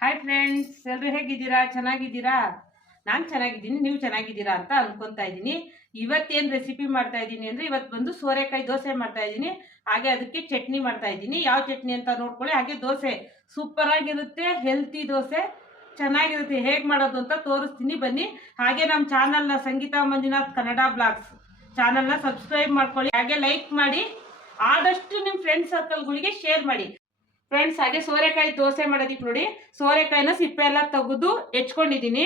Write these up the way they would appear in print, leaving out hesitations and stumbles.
Hi friends, ಎಲ್ಲರೂ ಹೇಗಿದ್ದೀರಾ? ಚೆನ್ನಾಗಿದ್ದೀರಾ? ನಾನು ಚೆನ್ನಾಗಿದ್ದೀನಿ, ನೀವು ಚೆನ್ನಾಗಿದ್ದೀರಾ ಅಂತ ಅನ್ಕೊತಾ ಇದ್ದೀನಿ. ಇವತ್ತೇನು ರೆಸಿಪಿ ಮಾಡ್ತಾ ಇದ್ದೀನಿ ಅಂದರೆ, ಇವತ್ತು ಬಂದು ಸೋರೆಕಾಯಿ ದೋಸೆ ಮಾಡ್ತಾ ಇದ್ದೀನಿ. ಹಾಗೆ ಅದಕ್ಕೆ ಚಟ್ನಿ ಮಾಡ್ತಾ ಇದ್ದೀನಿ. ಯಾವ ಚಟ್ನಿ ಅಂತ ನೋಡ್ಕೊಳ್ಳಿ. ಹಾಗೆ ದೋಸೆ ಸೂಪರ್ ಆಗಿರುತ್ತೆ, ಹೆಲ್ತಿ ದೋಸೆ ಚೆನ್ನಾಗಿರುತ್ತೆ. ಹೇಗೆ ಮಾಡೋದು ಅಂತ ತೋರಿಸ್ತೀನಿ, ಬನ್ನಿ. ಹಾಗೆ ನಮ್ಮ ಚಾನಲ್ನ ಸಂಗೀತಾ ಮಂಜುನಾಥ್ ಕನ್ನಡ ಬ್ಲಾಗ್ಸ್ ಚಾನಲ್ನ ಸಬ್ಸ್ಕ್ರೈಬ್ ಮಾಡ್ಕೊಳ್ಳಿ. ಹಾಗೆ ಲೈಕ್ ಮಾಡಿ, ಆದಷ್ಟು ನಿಮ್ಮ ಫ್ರೆಂಡ್ ಸರ್ಕಲ್ಗಳಿಗೆ ಶೇರ್ ಮಾಡಿ ಫ್ರೆಂಡ್ಸ್. ಹಾಗೆ ಸೋರೆಕಾಯಿ ದೋಸೆ ಮಾಡೋದಿಕ್ಕೆ ನೋಡಿ, ಸೋರೆಕಾಯಿನ ಸಿಪ್ಪೆ ಎಲ್ಲ ತೆಗೆದು ಹೆಚ್ಕೊಂಡಿದ್ದೀನಿ.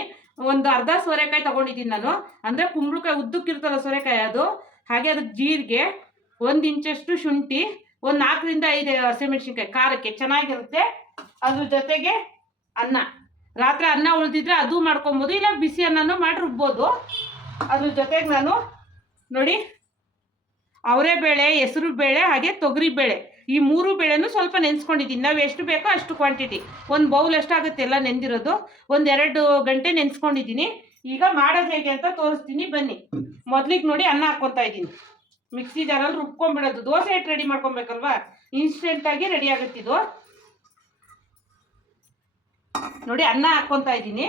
ಒಂದು ಅರ್ಧ ಸೋರೆಕಾಯಿ ತಗೊಂಡಿದ್ದೀನಿ ನಾನು. ಅಂದರೆ ಕುಂಬಳಕಾಯಿ ಉದ್ದಕ್ಕಿರ್ತಲ್ಲ ಸೋರೆಕಾಯಿ ಅದು. ಹಾಗೆ ಅದಕ್ಕೆ ಜೀರಿಗೆ, 1 ಇಂಚಷ್ಟು ಶುಂಠಿ, ಒಂದು 4ರಿಂದ 5 ಹಸಿಮೆಣಸಿನ್ಕಾಯಿ ಖಾರಕ್ಕೆ ಚೆನ್ನಾಗಿರುತ್ತೆ. ಅದ್ರ ಜೊತೆಗೆ ಅನ್ನ, ರಾತ್ರಿ ಅನ್ನ ಉಳಿದಿದ್ರೆ ಅದು ಮಾಡ್ಕೊಬೋದು, ಇಲ್ಲ ಬಿಸಿ ಅನ್ನನೂ ಮಾಡಿ ರುಬ್ಬೋದು. ಅದ್ರ ಜೊತೆಗೆ ನಾನು ನೋಡಿ ಅವರೆಬೇಳೆ, ಹೆಸರು ಬೇಳೆ, ಹಾಗೆ ತೊಗರಿ ಬೇಳೆ, ಈ 3 ಬೇಳೆನೂ ಸ್ವಲ್ಪ ನೆನೆಸ್ಕೊಂಡಿದ್ದೀನಿ. ನಾವು ಎಷ್ಟು ಬೇಕೋ ಅಷ್ಟು ಕ್ವಾಂಟಿಟಿ, ಒಂದು ಬೌಲ್ ಎಷ್ಟಾಗುತ್ತೆ ಎಲ್ಲ ನೆಂದಿರೋದು. 1-2 ಗಂಟೆ ನೆನೆಸ್ಕೊಂಡಿದ್ದೀನಿ. ಈಗ ಮಾಡೋದು ಹೇಗೆ ಅಂತ ತೋರಿಸ್ತೀನಿ, ಬನ್ನಿ. ಮೊದಲಿಗೆ ನೋಡಿ ಅನ್ನ ಹಾಕ್ಕೊತಾ ಇದ್ದೀನಿ. ಮಿಕ್ಸಿ ಜಾರಲ್ಲಿ ರುಬ್ಕೊಂಡ್ಬಿಡೋದು. ದೋಸೆ ಹಿಟ್ಟು ರೆಡಿ ಮಾಡ್ಕೊಬೇಕಲ್ವಾ, ಇನ್ಸ್ಟೆಂಟಾಗಿ ರೆಡಿ ಆಗುತ್ತಿದ್ದು. ನೋಡಿ ಅನ್ನ ಹಾಕ್ಕೊತಾ ಇದ್ದೀನಿ.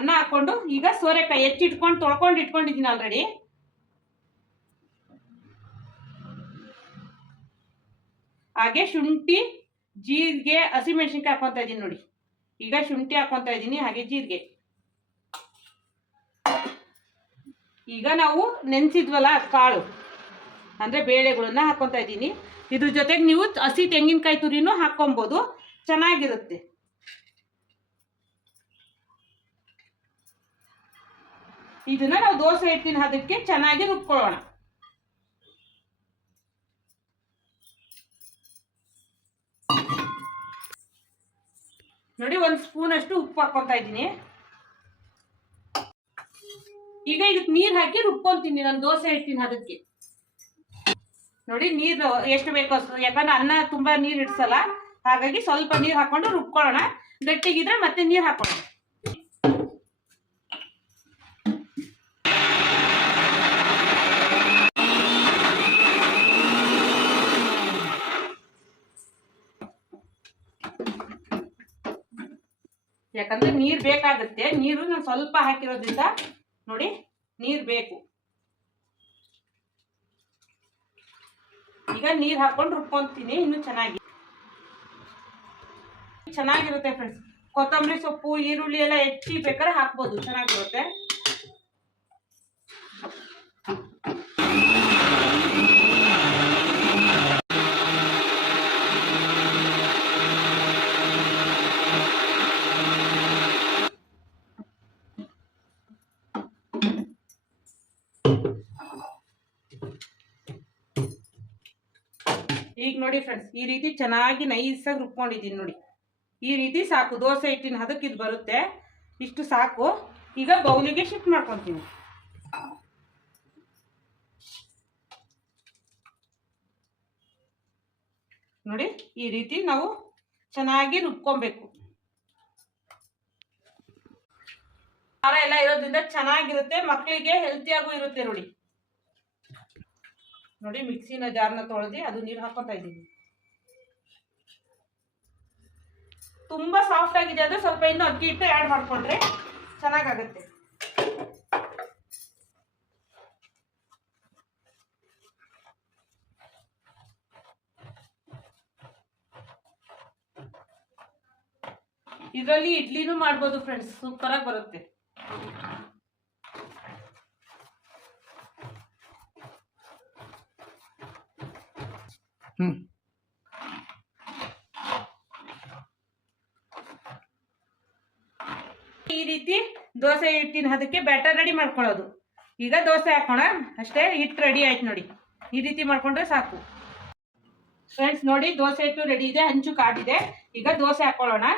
ಅನ್ನ ಹಾಕ್ಕೊಂಡು ಈಗ ಸೋರೆಕಾಯಿ ಹೆಚ್ಚಿಟ್ಕೊಂಡು ತೊಳ್ಕೊಂಡು ಇಟ್ಕೊಂಡಿದ್ದೀನಿ ಆಲ್ರೆಡಿ. ಹಾಗೆ ಶುಂಠಿ, ಜೀರಿಗೆ, ಹಸಿಮೆಣಸಿನ್ಕಾಯಿ ಹಾಕ್ಕೊತಾ ಇದ್ದೀನಿ ನೋಡಿ. ಈಗ ಶುಂಠಿ ಹಾಕ್ಕೊತಾ ಇದ್ದೀನಿ, ಹಾಗೆ ಜೀರಿಗೆ. ಈಗ ನಾವು ನೆನೆಸಿದ್ವಲ್ಲ ಕಾಳು ಅಂದರೆ ಬೇಳೆಗಳನ್ನ ಹಾಕ್ಕೊತಾ ಇದ್ದೀನಿ. ಇದ್ರ ಜೊತೆಗೆ ನೀವು ಹಸಿ ತೆಂಗಿನಕಾಯಿ ತುರಿನೂ ಹಾಕ್ಕೊಬೋದು, ಚೆನ್ನಾಗಿರುತ್ತೆ. ಇದನ್ನ ನಾವು ದೋಸೆ ಹಿಟ್ಟಿನ ಅದಕ್ಕೆ ಚೆನ್ನಾಗಿ ರುಬ್ಕೊಳ್ಳೋಣ. ನೋಡಿ 1 ಸ್ಪೂನ್ ಅಷ್ಟು ಉಪ್ಪು ಹಾಕ್ಕೊತಾ ಇದ್ದೀನಿ. ಈಗ ಇದಕ್ಕೆ ನೀರು ಹಾಕಿ ರುಬ್ಕೊಂತೀನಿ ನಾನು ದೋಸೆ ಹಿಟ್ಟಿನ ಅದಕ್ಕೆ. ನೋಡಿ ನೀರು ಎಷ್ಟು ಬೇಕೋ, ಯಾಕಂದ್ರೆ ಅನ್ನ ತುಂಬಾ ನೀರು ಇಡ್ಸಲ್ಲ, ಹಾಗಾಗಿ ಸ್ವಲ್ಪ ನೀರು ಹಾಕೊಂಡು ರುಬ್ಕೊಳ್ಳೋಣ. ಗಟ್ಟಿಗಿದ್ರೆ ಮತ್ತೆ ನೀರು ಹಾಕೊಳ್ಳೋಣ. ಯಾಕಂದ್ರೆ ನೀರು ಬೇಕಾಗುತ್ತೆ. ನೀರು ನಾನು ಸ್ವಲ್ಪ ಹಾಕಿರೋದ್ರಿಂದ ನೋಡಿ ನೀರು ಬೇಕು. ಈಗ ನೀರು ಹಾಕೊಂಡು ರುಬ್ಕೊಂತೀನಿ ಇನ್ನು ಚೆನ್ನಾಗಿರುತ್ತೆ ಫ್ರೆಂಡ್ಸ್. ಕೊತ್ತಂಬರಿ ಸೊಪ್ಪು, ಈರುಳ್ಳಿ ಎಲ್ಲ ಹೆಚ್ಚಿ ಬೇಕಾದ್ರೆ ಹಾಕ್ಬೋದು, ಚೆನ್ನಾಗಿರುತ್ತೆ. ಈಗ ನೋಡಿ ಫ್ರೆಂಡ್ಸ್, ಈ ರೀತಿ ಚೆನ್ನಾಗಿ ನೈಸಾಗಿ ರುಬ್ಕೊಂಡಿದ್ದೀನಿ ನೋಡಿ. ಈ ರೀತಿ ಸಾಕು, ದೋಸೆ ಹಿಟ್ಟಿನ ಹದಕ್ಕೆ ಇದು ಬರುತ್ತೆ. ಇಷ್ಟು ಸಾಕು. ಈಗ ಬೌಲಿಗೆ ಶಿಫ್ಟ್ ಮಾಡ್ಕೊತೀನಿ. ನೋಡಿ ಈ ರೀತಿ ನಾವು ಚೆನ್ನಾಗಿ ರುಬ್ಕೊಬೇಕು. ಖಾರ ಎಲ್ಲ ಇರೋದ್ರಿಂದ ಚೆನ್ನಾಗಿರುತ್ತೆ, ಮಕ್ಕಳಿಗೆ ಹೆಲ್ತಿಯಾಗೂ ಇರುತ್ತೆ. ನೋಡಿ ಮಿಕ್ಸಿನ ಜಾರ್ನ ತೊಳೆದು ಅದು ನೀರು ಹಾಕೋತಾ ಇದ್ದೀನಿ. ತುಂಬಾ ಸಾಫ್ಟ್ ಆಗಿದೆ ಅಂದ್ರೆ ಸ್ವಲ್ಪ ಇನ್ನು ಅಕ್ಕಿ ಹಿಟ್ಟು ಆ್ಯಡ್ ಮಾಡ್ಕೊಂಡ್ರೆ ಚೆನ್ನಾಗಾಗುತ್ತೆ. ಇದರಲ್ಲಿ ಇಡ್ಲಿನೂ ಮಾಡ್ಬೋದು ಫ್ರೆಂಡ್ಸ್, ಸೂಪರ್ ಆಗಿ ಬರುತ್ತೆ. ಈ ರೀತಿ ದೋಸೆ ಹಿಟ್ಟಿನ ಅದಕ್ಕೆ ಬ್ಯಾಟರ್ ರೆಡಿ ಮಾಡ್ಕೊಳ್ಳೋದು. ಈಗ ದೋಸೆ ಹಾಕೋಣ ಅಷ್ಟೇ, ಹಿಟ್ಟು ರೆಡಿ ಆಯ್ತು ನೋಡಿ. ಈ ರೀತಿ ಮಾಡ್ಕೊಂಡ್ರೆ ಸಾಕು ಫ್ರೆಂಡ್ಸ್. ನೋಡಿ ದೋಸೆ ಹಿಟ್ಟು ರೆಡಿ ಇದೆ, ಹಂಚು ಕಾದಿದೆ. ಈಗ ದೋಸೆ ಹಾಕೊಳ್ಳೋಣ.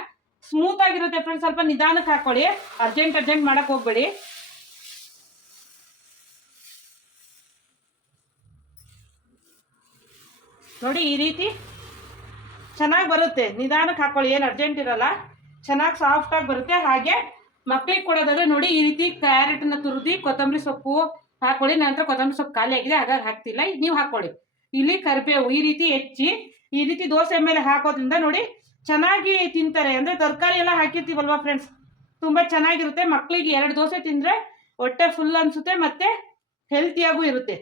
ಸ್ಮೂತ್ ಆಗಿರುತ್ತೆ ಫ್ರೆಂಡ್ಸ್, ಸ್ವಲ್ಪ ನಿಧಾನಕ್ಕೆ ಹಾಕೊಳ್ಳಿ, ಅರ್ಜೆಂಟ್ ಮಾಡಕ್ ಹೋಗ್ಬೇಡಿ. ನೋಡಿ ಈ ರೀತಿ ಚೆನ್ನಾಗಿ ಬರುತ್ತೆ, ನಿಧಾನಕ್ಕೆ ಹಾಕೊಳ್ಳಿ, ಏನು ಅರ್ಜೆಂಟ್ ಇರಲ್ಲ, ಚೆನ್ನಾಗಿ ಸಾಫ್ಟಾಗಿ ಬರುತ್ತೆ. ಹಾಗೆ ಮಕ್ಕಳಿಗೆ ಕೊಡೋದಾದ್ರೆ ನೋಡಿ ಈ ರೀತಿ ಕ್ಯಾರೆಟ್ನ ತುರಿದು ಕೊತ್ತಂಬರಿ ಸೊಪ್ಪು ಹಾಕೊಳ್ಳಿ. ನಂತರ ಕೊತ್ತಂಬರಿ ಸೊಪ್ಪು ಖಾಲಿ ಆಗಿದೆ, ಹಾಗಾಗಿ ಹಾಕ್ತಿಲ್ಲ, ಈಗ ನೀವು ಹಾಕೊಳ್ಳಿ. ಇಲ್ಲಿ ಕರಿಬೇವು ಈ ರೀತಿ ಹೆಚ್ಚಿ ಈ ರೀತಿ ದೋಸೆ ಮೇಲೆ ಹಾಕೋದ್ರಿಂದ ನೋಡಿ ಚೆನ್ನಾಗಿ ತಿಂತಾರೆ. ಅಂದರೆ ತರಕಾರಿ ಎಲ್ಲ ಹಾಕಿರ್ತೀವಲ್ವಾ ಫ್ರೆಂಡ್ಸ್, ತುಂಬ ಚೆನ್ನಾಗಿರುತ್ತೆ. ಮಕ್ಕಳಿಗೆ 2 ದೋಸೆ ತಿಂದರೆ ಹೊಟ್ಟೆ ಫುಲ್ ಅನಿಸುತ್ತೆ ಮತ್ತು ಹೆಲ್ತಿಯಾಗೂ ಇರುತ್ತೆ.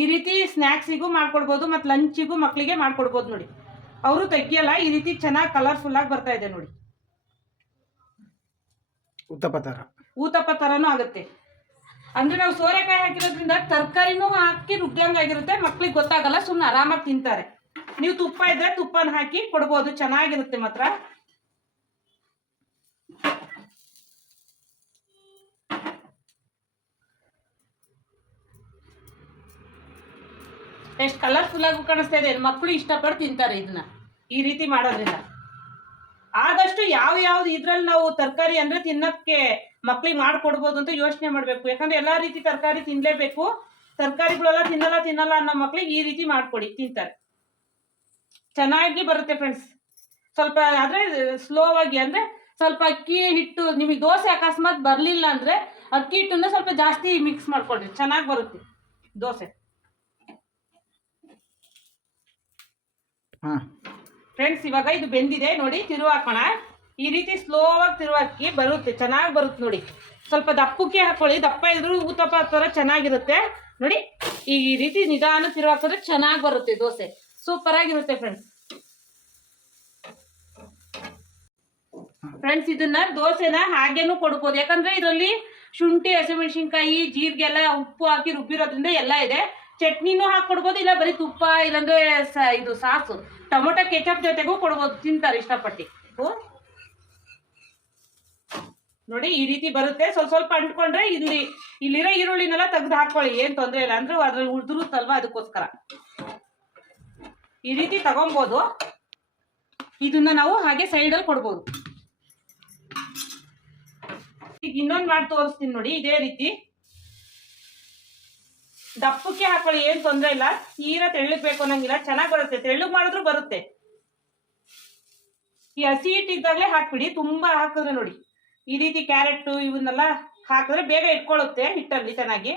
ಈ ರೀತಿ ಸ್ನ್ಯಾಕ್ಸಿಗೂ ಮಾಡ್ಕೊಡ್ಬೋದು ಮತ್ತು ಲಂಚಿಗೂ ಮಕ್ಕಳಿಗೆ ಮಾಡ್ಕೊಡ್ಬೋದು ನೋಡಿ. ಅವರು ತೆಗಿಯಲ್ಲ, ಈ ರೀತಿ ಚೆನ್ನಾಗಿ ಕಲರ್ಫುಲ್ಲಾಗಿ ಬರ್ತಾ ಇದೆ ನೋಡಿ. ಊತಪ್ಪ ಥರನೂ ಆಗುತ್ತೆ. ಅಂದರೆ ನಾವು ಸೋರೆಕಾಯಿ ಹಾಕಿರೋದ್ರಿಂದ ತರಕಾರಿನೂ ಹಾಕಿ ರುಬ್ಬಿದಂಗಾಗಿರುತ್ತೆ. ಮಕ್ಳಿಗೆ ಗೊತ್ತಾಗಲ್ಲ, ಸುಮ್ಮನೆ ಆರಾಮಾಗಿ ತಿಂತಾರೆ. ನೀವು ತುಪ್ಪ ಇದ್ದರೆ ತುಪ್ಪನ ಹಾಕಿ ಕೊಡ್ಬೋದು, ಚೆನ್ನಾಗಿರುತ್ತೆ ಮಾತ್ರ. ಎಷ್ಟು ಕಲರ್ಫುಲ್ಲಾಗೂ ಕಾಣಿಸ್ತಾ ಇದೆ. ಮಕ್ಕಳು ಇಷ್ಟಪಟ್ಟು ತಿಂತಾರೆ ಇದನ್ನ ಈ ರೀತಿ ಮಾಡೋದ್ರಿಂದ. ಆದಷ್ಟು ಯಾವ್ದು ಇದ್ರಲ್ಲಿ ನಾವು ತರಕಾರಿ ಅಂದರೆ ತಿನ್ನೋಕ್ಕೆ ಮಕ್ಳಿಗೆ ಮಾಡಿಕೊಡ್ಬೋದು ಅಂತ ಯೋಚನೆ ಮಾಡಬೇಕು. ಯಾಕಂದರೆ ಎಲ್ಲ ರೀತಿ ತರಕಾರಿ ತಿನ್ನಲೇಬೇಕು. ತರಕಾರಿಗಳೆಲ್ಲ ತಿನ್ನಲ್ಲ ಅನ್ನೋ ಮಕ್ಳಿಗೆ ಈ ರೀತಿ ಮಾಡಿಕೊಡಿ, ತಿಂತಾರೆ. ಚೆನ್ನಾಗಿ ಬರುತ್ತೆ ಫ್ರೆಂಡ್ಸ್. ಸ್ವಲ್ಪ ಆದರೆ ಸ್ಲೋವಾಗಿ, ಅಂದರೆ ಸ್ವಲ್ಪ ಅಕ್ಕಿ ಹಿಟ್ಟು ನಿಮಗೆ ದೋಸೆ ಅಕಸ್ಮಾತ್ ಬರಲಿಲ್ಲ ಅಂದರೆ ಅಕ್ಕಿ ಹಿಟ್ಟನ್ನ ಸ್ವಲ್ಪ ಜಾಸ್ತಿ ಮಿಕ್ಸ್ ಮಾಡ್ಕೊಳ್ರಿ, ಚೆನ್ನಾಗಿ ಬರುತ್ತೆ ದೋಸೆ. ಫ್ರೆಂಡ್ಸ್ ಇವಾಗ ಇದು ಬೆಂದಿದೆ ನೋಡಿ, ತಿರುವಾಕೋಣ. ಈ ರೀತಿ ಸ್ಲೋವಾಗಿ ತಿರುವಾಕಿ ಬರುತ್ತೆ, ಚೆನ್ನಾಗಿ ಬರುತ್ತೆ ನೋಡಿ. ಸ್ವಲ್ಪ ದಪ್ಪಕ್ಕೆ ಹಾಕೊಳ್ಳಿ, ದಪ್ಪ ಇದ್ರೂ ಊತಪ್ಪ ಥರ ಚೆನ್ನಾಗಿರುತ್ತೆ ನೋಡಿ. ಈ ರೀತಿ ನಿಧಾನ ತಿರುವಾಕಿದ್ರೆ ಚೆನ್ನಾಗಿ ಬರುತ್ತೆ ದೋಸೆ, ಸೂಪರ್ ಆಗಿರುತ್ತೆ ಫ್ರೆಂಡ್ಸ್. ಇದನ್ನ ದೋಸೆನ ಹಾಗೇನೂ ಕೊಡ್ಬೋದು, ಯಾಕಂದ್ರೆ ಇದರಲ್ಲಿ ಶುಂಠಿ, ಹಸಿಮೆಣಸಿನ್ಕಾಯಿ, ಜೀರಿಗೆ ಎಲ್ಲ ಉಪ್ಪು ಹಾಕಿ ರುಬ್ಬಿರೋದ್ರಿಂದ ಎಲ್ಲ ಇದೆ. ಚಟ್ನಿನೂ ಹಾಕೊಡ್ಬೋದು, ಇಲ್ಲ ಬರೀ ತುಪ್ಪ ಇಲ್ಲಾಂದ್ರೆ ಇದು ಸಾಸು ಟೊಮೊಟೊ ಕೆಚಪ್ ಜೊತೆಗೂ ಕೊಡ್ಬೋದು, ತಿಂತಾರೆ ಇಷ್ಟಪಟ್ಟು. ನೋಡಿ ಈ ರೀತಿ ಬರುತ್ತೆ. ಸ್ವಲ್ಪ ಅಂಟ್ಕೊಂಡ್ರೆ ಇಲ್ಲಿರೋ ಈರುಳ್ಳಿನೆಲ್ಲ ತೆಗೆದು ಹಾಕೊಳ್ಳಿ, ಏನ್ ತೊಂದರೆ ಇಲ್ಲ. ಅಂದ್ರೆ ಅದ್ರಲ್ಲಿ ಉದುರುತ್ತಲ್ವಾ, ಅದಕ್ಕೋಸ್ಕರ ಈ ರೀತಿ ತಗೊಬೋದು. ಇದನ್ನ ನಾವು ಹಾಗೆ ಸೈಡಲ್ಲಿ ಕೊಡ್ಬೋದು. ಈಗ ಇನ್ನೊಂದು ಮಾಡಿ ತೋರಿಸ್ತೀನಿ ನೋಡಿ. ಇದೇ ರೀತಿ ದಪ್ಪಕ್ಕೆ ಹಾಕೊಳ್ಳಿ, ಏನ್ ತೊಂದರೆ ಇಲ್ಲ. ತೀರಾ ತೆಳ್ಳಗ್ ಬೇಕು ಅನ್ನಂಗಿಲ್ಲ, ಚೆನ್ನಾಗಿ ಬರುತ್ತೆ. ತೆಳ್ಳಗ್ ಮಾಡಿದ್ರು ಬರುತ್ತೆ. ಈ ಹಸಿ ಹಿಟ್ಟಿದ್ದಾಗಲೇ ಹಾಕ್ಬಿಡಿ, ತುಂಬಾ ಹಾಕಿದ್ರೆ ನೋಡಿ ಈ ರೀತಿ ಕ್ಯಾರೆಟ್ ಇವನ್ನೆಲ್ಲ ಹಾಕಿದ್ರೆ ಬೇಗ ಇಟ್ಕೊಳ್ಳುತ್ತೆ ಹಿಟ್ಟಲ್ಲಿ ಚೆನ್ನಾಗಿ.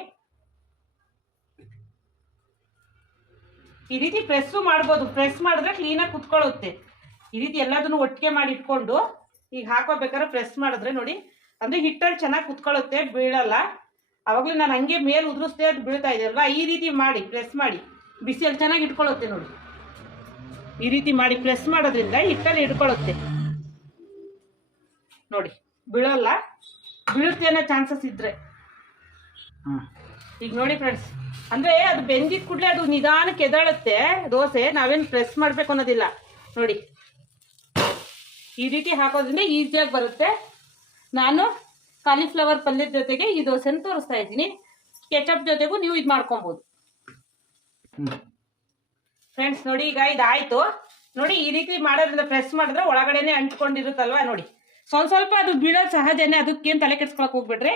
ಈ ರೀತಿ ಪ್ರೆಸ್ಸು ಮಾಡ್ಬೋದು, ಪ್ರೆಸ್ ಮಾಡಿದ್ರೆ ಕ್ಲೀನಾಗಿ ಕುತ್ಕೊಳ್ಳುತ್ತೆ. ಈ ರೀತಿ ಎಲ್ಲದನ್ನು ಒಟ್ಟಿಗೆ ಮಾಡಿ ಇಟ್ಕೊಂಡು ಈಗ ಹಾಕೋಬೇಕಾದ್ರೆ ಪ್ರೆಸ್ ಮಾಡಿದ್ರೆ ನೋಡಿ, ಅಂದ್ರೆ ಹಿಟ್ಟಲ್ಲಿ ಚೆನ್ನಾಗಿ ಕುತ್ಕೊಳ್ಳುತ್ತೆ, ಬೀಳಲ್ಲ. ಅವಾಗಲೂ ನಾನು ಹಂಗೆ ಮೇಲೆ ಉದುರಿಸ್ತೇ ಅದು ಬೀಳ್ತಾ ಇದೆ ಅಲ್ವಾ. ಈ ರೀತಿ ಮಾಡಿ ಪ್ರೆಸ್ ಮಾಡಿ ಬಿಸಿಯಲ್ಲಿ ಚೆನ್ನಾಗಿ ಇಟ್ಕೊಳ್ಳುತ್ತೆ ನೋಡಿ. ಈ ರೀತಿ ಮಾಡಿ ಪ್ರೆಸ್ ಮಾಡೋದ್ರಿಂದ ಹಿಟ್ಟಲ್ಲಿ ಇಟ್ಕೊಳ್ಳುತ್ತೆ ನೋಡಿ, ಬೀಳಲ್ಲ. ಬೀಳುತ್ತೆ ಅನ್ನೋ ಚಾನ್ಸಸ್ ಇದ್ರೆ. ಈಗ ನೋಡಿ ಫ್ರೆಂಡ್ಸ್, ಅಂದ್ರೆ ಅದು ಬೆಂದಿದ ಕೂಡಲೇ ಅದು ನಿಧಾನಕ್ಕೆ ಎದಾಳುತ್ತೆ ದೋಸೆ. ನಾವೇನು ಪ್ರೆಸ್ ಮಾಡಬೇಕು ಅನ್ನೋದಿಲ್ಲ ನೋಡಿ. ಈ ರೀತಿ ಹಾಕೋದ್ರಿಂದ ಈಸಿಯಾಗಿ ಬರುತ್ತೆ. ನಾನು ಕಾಲಿಫ್ಲವರ್ ಪಲ್ಯದ ಜೊತೆಗೆ ಈ ದೋಸೆನ ತೋರಿಸ್ತಾ ಇದ್ದೀನಿ. ಕೆಚಪ್ ಜೊತೆಗೂ ನೀವು ಇದು ಮಾಡ್ಕೊಬೋದು ಫ್ರೆಂಡ್ಸ್. ನೋಡಿ ಈಗ ಇದಾಯ್ತು ನೋಡಿ. ಈ ರೀತಿ ಮಾಡೋದ್ರಿಂದ ಪ್ರೆಸ್ ಮಾಡಿದ್ರೆ ಒಳಗಡೆನೆ ಅಂಟ್ಕೊಂಡಿರುತ್ತಲ್ವಾ ನೋಡಿ. ಸ್ವಲ್ಪ ಅದು ಬೀಳೋದು ಸಹಜನೇ, ಅದಕ್ಕೇನು ತಲೆ ಕೆಡ್ಸ್ಕೊಳಕ್ ಹೋಗ್ಬಿಡ್ರಿ.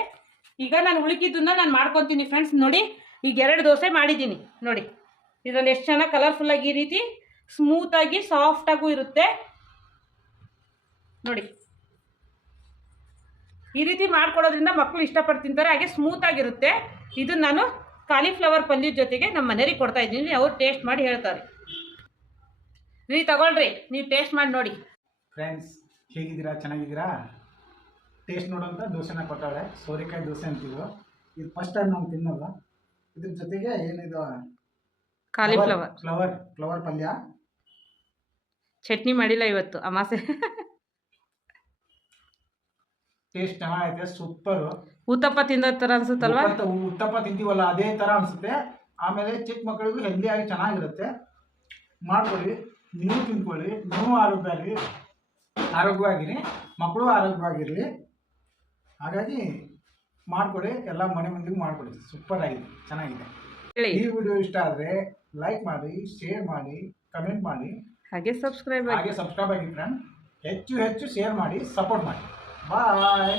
ಈಗ ನಾನು ಉಳಿಕಿದ್ದನ್ನ ನಾನು ಮಾಡ್ಕೊತೀನಿ ಫ್ರೆಂಡ್ಸ್. ನೋಡಿ ಈಗ 2 ದೋಸೆ ಮಾಡಿದ್ದೀನಿ ನೋಡಿ. ಇದರಲ್ಲಿ ಎಷ್ಟು ಚೆನ್ನಾಗಿ ಕಲರ್ಫುಲ್ಲಾಗಿ ಈ ರೀತಿ ಸ್ಮೂತಾಗಿ ಸಾಫ್ಟಾಗೂ ಇರುತ್ತೆ ನೋಡಿ. ಈ ರೀತಿ ಮಾಡ್ಕೊಡೋದ್ರಿಂದ ಮಕ್ಕಳು ಇಷ್ಟಪಟ್ಟು ತಿಂತಾರೆ, ಹಾಗೆ ಸ್ಮೂತಾಗಿರುತ್ತೆ. ಇದನ್ನು ನಾನು ಕಾಲಿಫ್ಲವರ್ ಪಲ್ಯದ ಜೊತೆಗೆ ನಮ್ಮ ಮನೆಯವ್ರಿಗೆ ಕೊಡ್ತಾ ಇದ್ದೀನಿ. ಅವ್ರು ಟೇಸ್ಟ್ ಮಾಡಿ ಹೇಳ್ತಾರೆ. ನೀವು ತಗೊಳ್ರಿ, ನೀವು ಟೇಸ್ಟ್ ಮಾಡಿ ನೋಡಿ ಫ್ರೆಂಡ್ಸ್. ಹೇಗಿದ್ದೀರಾ? ಚೆನ್ನಾಗಿದ್ದೀರಾ? ಟೇಸ್ಟ್ ನೋಡೋಂಥ ದೋಸೆನ ಕೊಟ್ಟಾಳೆ, ಸೋರೆಕಾಯಿ ದೋಸೆ ಅಂತಿದ್ರು. ಇದು ಫಸ್ಟ್ ಟೈಮ್ ನಾವು ತಿನ್ನೋಲ್ಲ. ಇದ್ರ ಜೊತೆಗೆ ಏನಿದು ಫ್ಲವರ್ ಪಲ್ಯ, ಚಟ್ನಿ ಮಾಡಿಲ್ಲ ಇವತ್ತು ಅಮಾಸೆ. ಟೇಸ್ಟ್ ಚೆನ್ನಾಗೈತೆ, ಸೂಪರು. ಉತ್ತಪ್ಪ ತಿನ್ನೋ ಥರ ಅನ್ಸುತ್ತಲ್ವಾ? ಉತ್ತಪ್ಪ ತಿಂತೀವಲ್ಲ ಅದೇ ಥರ ಅನಿಸುತ್ತೆ. ಆಮೇಲೆ ಚಿಕ್ಕ ಮಕ್ಕಳಿಗೂ ಹೆಲ್ದಿಯಾಗಿ ಚೆನ್ನಾಗಿರುತ್ತೆ. ಮಾಡ್ಕೊಳ್ಳಿ, ನೀವು ತಿನ್ಕೊಳ್ಳಿ, ನೀವು ಆರೋಗ್ಯವಾಗಿರಿ, ಮಕ್ಕಳು ಆರೋಗ್ಯವಾಗಿರಲಿ. ಹಾಗಾಗಿ ಮಾಡಿಕೊಡಿ, ಎಲ್ಲ ಮನೆ ಮಂದಿಗೂ ಮಾಡಿಕೊಡಿ. ಸೂಪರ್ ಆಗಿದೆ, ಚೆನ್ನಾಗಿದೆ. ಈ ವಿಡಿಯೋ ಇಷ್ಟ ಆದರೆ ಲೈಕ್ ಮಾಡಿ, ಶೇರ್ ಮಾಡಿ, ಕಮೆಂಟ್ ಮಾಡಿ, ಹಾಗೆ ಸಬ್ಸ್ಕ್ರೈಬ್ ಆಗಿ ಫ್ರೆಂಡ್. ಹೆಚ್ಚು ಶೇರ್ ಮಾಡಿ, ಸಪೋರ್ಟ್ ಮಾಡಿ. ಬಾಯ್.